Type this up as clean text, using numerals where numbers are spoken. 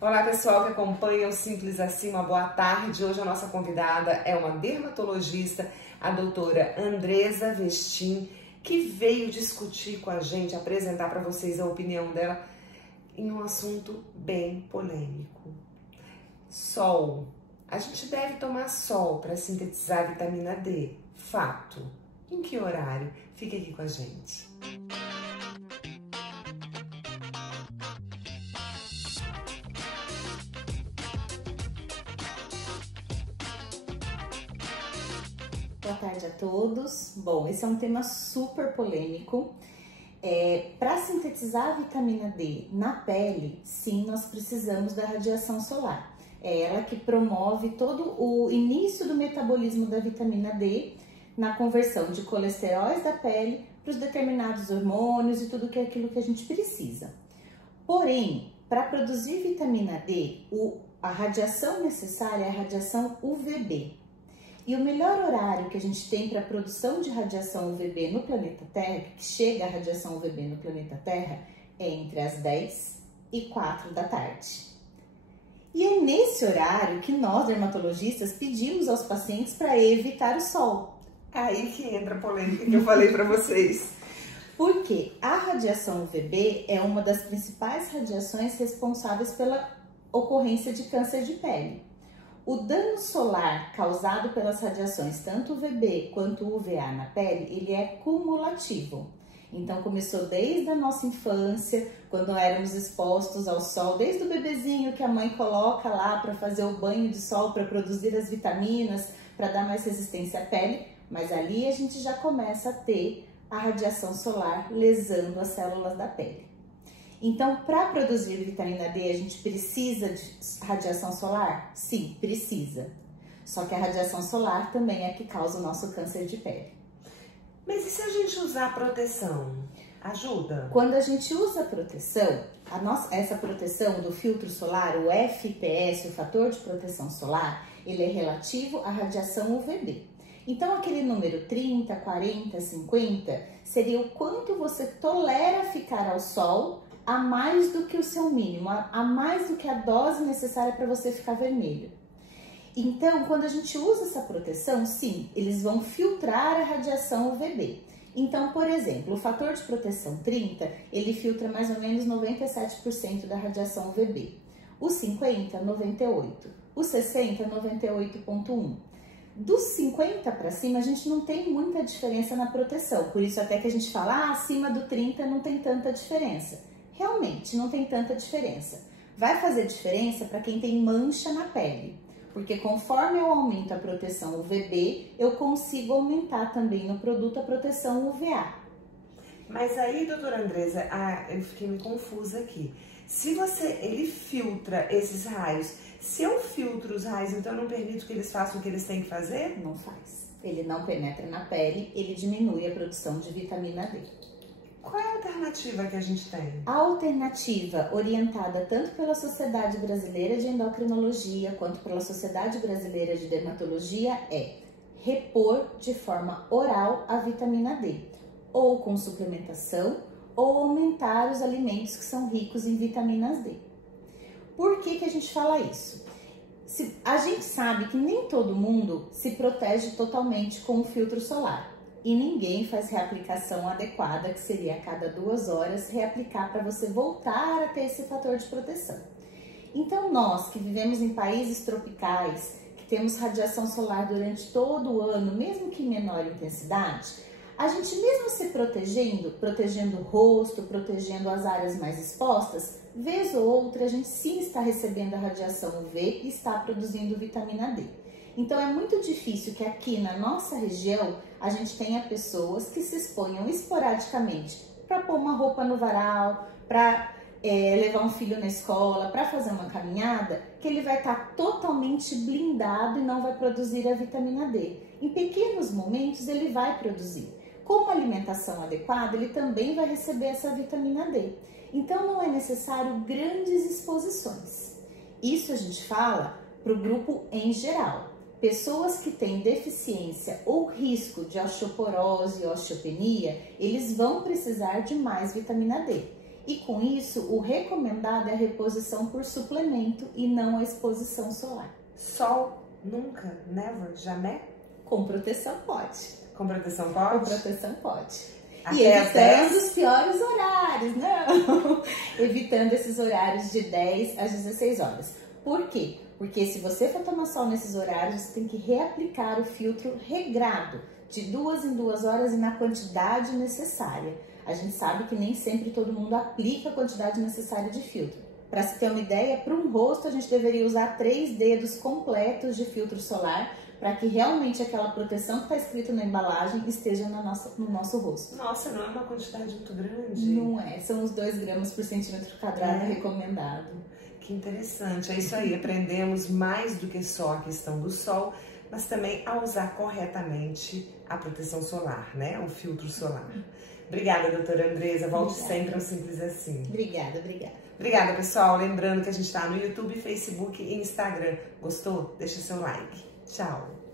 Olá pessoal que acompanha o Simples Assim, uma boa tarde. Hoje a nossa convidada é uma dermatologista, a doutora Andresa Vestin, que veio discutir com a gente, apresentar para vocês a opinião dela em um assunto bem polêmico. Sol. A gente deve tomar sol para sintetizar a vitamina D. Fato. Em que horário? Fique aqui com a gente. Boa tarde a todos. Bom, esse é um tema super polêmico. Para sintetizar a vitamina D na pele, sim, nós precisamos da radiação solar. É ela que promove todo o início do metabolismo da vitamina D na conversão de colesteróis da pele para os determinados hormônios e tudo que é aquilo que a gente precisa. Porém, para produzir vitamina D, a radiação necessária é a radiação UVB. E o melhor horário que a gente tem para a produção de radiação UVB no planeta Terra, que chega a radiação UVB no planeta Terra, é entre as 10 e 4 da tarde. E é nesse horário que nós, dermatologistas, pedimos aos pacientes para evitar o sol. Aí que entra a polêmica que eu falei para vocês. Porque a radiação UVB é uma das principais radiações responsáveis pela ocorrência de câncer de pele. O dano solar causado pelas radiações, tanto UVB quanto UVA na pele, ele é cumulativo. Então começou desde a nossa infância, quando éramos expostos ao sol, desde o bebezinho que a mãe coloca lá para fazer o banho de sol, para produzir as vitaminas, para dar mais resistência à pele, mas ali a gente já começa a ter a radiação solar lesando as células da pele. Então, para produzir vitamina D, a gente precisa de radiação solar? Sim, precisa. Só que a radiação solar também é a que causa o nosso câncer de pele. Mas e se a gente usar proteção? Ajuda? Quando a gente usa proteção, essa proteção do filtro solar, o FPS, o fator de proteção solar, ele é relativo à radiação UVB. Então, aquele número 30, 40, 50 seria o quanto você tolera ficar ao sol a mais do que o seu mínimo, a mais do que a dose necessária para você ficar vermelho. Então, quando a gente usa essa proteção, sim, eles vão filtrar a radiação UVB. Então, por exemplo, o fator de proteção 30, ele filtra mais ou menos 97% da radiação UVB. O 50, 98%. O 60, 98,1%. Dos 50 para cima, a gente não tem muita diferença na proteção. Por isso até que a gente fala, acima do 30 não tem tanta diferença. Realmente, não tem tanta diferença. Vai fazer diferença para quem tem mancha na pele. Porque conforme eu aumento a proteção UVB, eu consigo aumentar também no produto a proteção UVA. Mas aí, doutora Andresa, eu fiquei meio confusa aqui. Se ele filtra esses raios, se eu filtro os raios, então eu não permito que eles façam o que eles têm que fazer? Não faz. Ele não penetra na pele, ele diminui a produção de vitamina D. Qual é a alternativa que a gente tem? A alternativa, orientada tanto pela Sociedade Brasileira de Endocrinologia quanto pela Sociedade Brasileira de Dermatologia, é repor de forma oral a vitamina D, ou com suplementação, ou aumentar os alimentos que são ricos em vitaminas D. Por que a gente fala isso? A gente sabe que nem todo mundo se protege totalmente com o filtro solar. E ninguém faz reaplicação adequada, que seria a cada 2 horas reaplicar para você voltar a ter esse fator de proteção. Então nós que vivemos em países tropicais, que temos radiação solar durante todo o ano, mesmo que em menor intensidade, a gente mesmo se protegendo o rosto, protegendo as áreas mais expostas, vez ou outra a gente sim está recebendo a radiação UV e está produzindo vitamina D. Então é muito difícil que aqui na nossa região a gente tenha pessoas que se exponham esporadicamente para pôr uma roupa no varal, para levar um filho na escola, para fazer uma caminhada, que ele vai estar totalmente blindado e não vai produzir a vitamina D. Em pequenos momentos ele vai produzir. Com uma alimentação adequada, ele também vai receber essa vitamina D. Então não é necessário grandes exposições. Isso a gente fala para o grupo em geral. Pessoas que têm deficiência ou risco de osteoporose e osteopenia, eles vão precisar de mais vitamina D. E com isso, o recomendado é a reposição por suplemento e não a exposição solar. Sol, nunca, never, jamais? Com proteção pode. Com proteção pode? Com proteção pode. Até e evitando os piores horários, não? Evitando esses horários de 10 às 16 horas. Por quê? Porque se você for tomar sol nesses horários, você tem que reaplicar o filtro regrado, de 2 em 2 horas e na quantidade necessária. A gente sabe que nem sempre todo mundo aplica a quantidade necessária de filtro. Para se ter uma ideia, para um rosto a gente deveria usar 3 dedos completos de filtro solar para que realmente aquela proteção que está escrita na embalagem esteja no nosso rosto. Nossa, não é uma quantidade muito grande? Não é, são os 2 gramas por centímetro quadrado recomendado. Que interessante, é isso aí, aprendemos mais do que só a questão do sol, mas também a usar corretamente a proteção solar, né? O filtro solar. Obrigada, doutora Andresa. Volte sempre ao Simples Assim. Obrigada. Obrigada, pessoal. Lembrando que a gente está no YouTube, Facebook e Instagram. Gostou? Deixa seu like. Tchau.